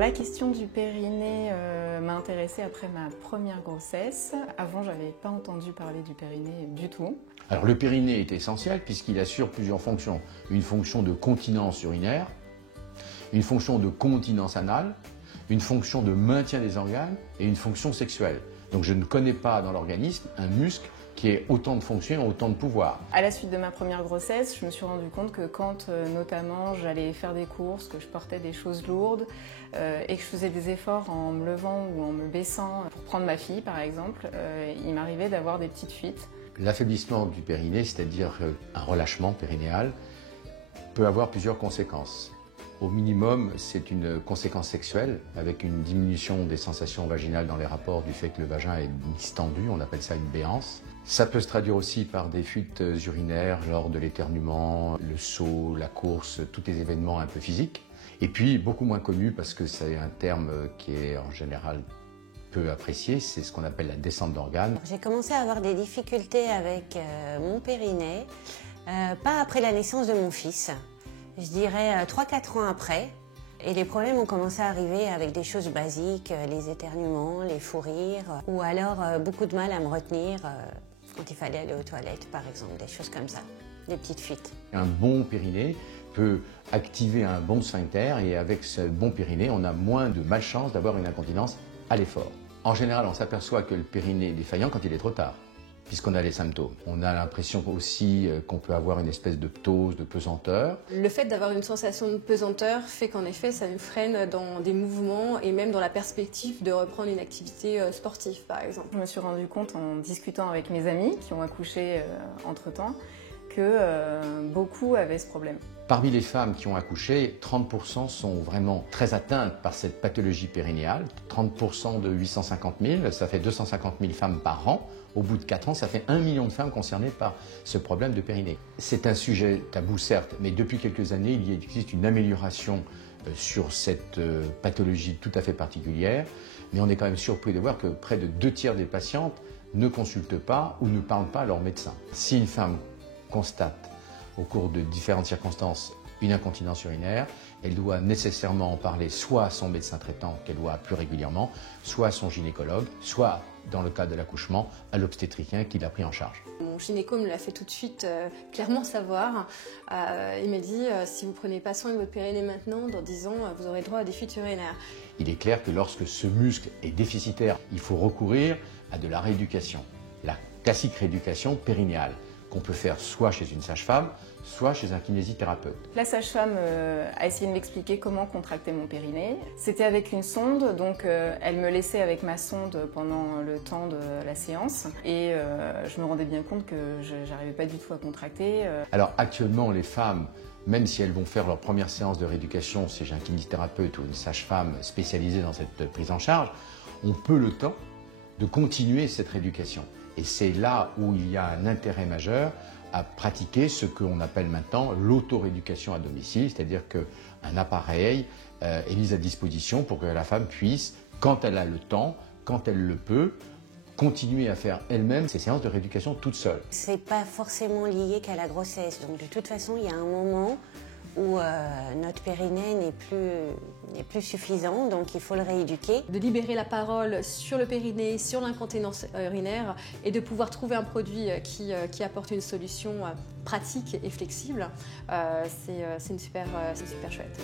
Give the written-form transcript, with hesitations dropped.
La question du périnée m'a intéressée après ma première grossesse. Avant, j'avais pas entendu parler du périnée du tout. Alors le périnée est essentiel puisqu'il assure plusieurs fonctions. Une fonction de continence urinaire, une fonction de continence anale, une fonction de maintien des organes et une fonction sexuelle. Donc je ne connais pas dans l'organisme un muscle qui ait autant de fonctions et autant de pouvoir. À la suite de ma première grossesse, je me suis rendu compte que quand notamment j'allais faire des courses, que je portais des choses lourdes et que je faisais des efforts en me levant ou en me baissant pour prendre ma fille par exemple, il m'arrivait d'avoir des petites fuites. L'affaiblissement du périnée, c'est-à-dire un relâchement périnéal, peut avoir plusieurs conséquences. Au minimum, c'est une conséquence sexuelle avec une diminution des sensations vaginales dans les rapports du fait que le vagin est distendu, on appelle ça une béance. Ça peut se traduire aussi par des fuites urinaires, genre de l'éternuement, le saut, la course, tous les événements un peu physiques. Et puis, beaucoup moins connu parce que c'est un terme qui est en général peu apprécié, c'est ce qu'on appelle la descente d'organes. J'ai commencé à avoir des difficultés avec mon périnée, pas après la naissance de mon fils. Je dirais 3-4 ans après, et les problèmes ont commencé à arriver avec des choses basiques, les éternuements, les fous rires, ou alors beaucoup de mal à me retenir quand il fallait aller aux toilettes, par exemple, des choses comme ça, des petites fuites. Un bon périnée peut activer un bon sphincter, et avec ce bon périnée, on a moins de malchance d'avoir une incontinence à l'effort. En général, on s'aperçoit que le périnée est défaillant quand il est trop tard, puisqu'on a les symptômes. On a l'impression aussi qu'on peut avoir une espèce de ptose, de pesanteur. Le fait d'avoir une sensation de pesanteur fait qu'en effet, ça nous freine dans des mouvements et même dans la perspective de reprendre une activité sportive, par exemple. Je me suis rendu compte en discutant avec mes amis qui ont accouché entre-temps que beaucoup avaient ce problème. Parmi les femmes qui ont accouché, 30% sont vraiment très atteintes par cette pathologie périnéale. 30% de 850 000, ça fait 250 000 femmes par an. Au bout de 4 ans, ça fait 1 million de femmes concernées par ce problème de périnée. C'est un sujet tabou, certes, mais depuis quelques années, il existe une amélioration sur cette pathologie tout à fait particulière. Mais on est quand même surpris de voir que près de 2/3 des patientes ne consultent pas ou ne parlent pas à leur médecin. Si une femme constate au cours de différentes circonstances une incontinence urinaire, elle doit nécessairement en parler soit à son médecin traitant, qu'elle voit plus régulièrement, soit à son gynécologue, soit, dans le cas de l'accouchement, à l'obstétricien qui l'a pris en charge. Mon gynéco me l'a fait tout de suite clairement savoir. Il m'a dit si vous ne prenez pas soin de votre périnée maintenant, dans 10 ans, vous aurez droit à des fuites urinaires. Il est clair que lorsque ce muscle est déficitaire, il faut recourir à de la rééducation, la classique rééducation périnéale, qu'on peut faire soit chez une sage-femme, soit chez un kinésithérapeute. La sage-femme a essayé de m'expliquer comment contracter mon périnée. C'était avec une sonde, donc elle me laissait avec ma sonde pendant le temps de la séance et je me rendais bien compte que je n'arrivais pas du tout à contracter. Alors actuellement, les femmes, même si elles vont faire leur première séance de rééducation chez un kinésithérapeute ou une sage-femme spécialisée dans cette prise en charge, ont peu le temps de continuer cette rééducation. Et c'est là où il y a un intérêt majeur à pratiquer ce qu'on appelle maintenant l'autorééducation à domicile, c'est-à-dire qu'un appareil est mis à disposition pour que la femme puisse, quand elle a le temps, quand elle le peut, continuer à faire elle-même ces séances de rééducation toute seule. C'est pas forcément lié qu'à la grossesse, donc de toute façon, il y a un moment où notre périnée n'est plus suffisant, donc il faut le rééduquer. De libérer la parole sur le périnée, sur l'incontinence urinaire et de pouvoir trouver un produit qui apporte une solution pratique et flexible, c'est super chouette.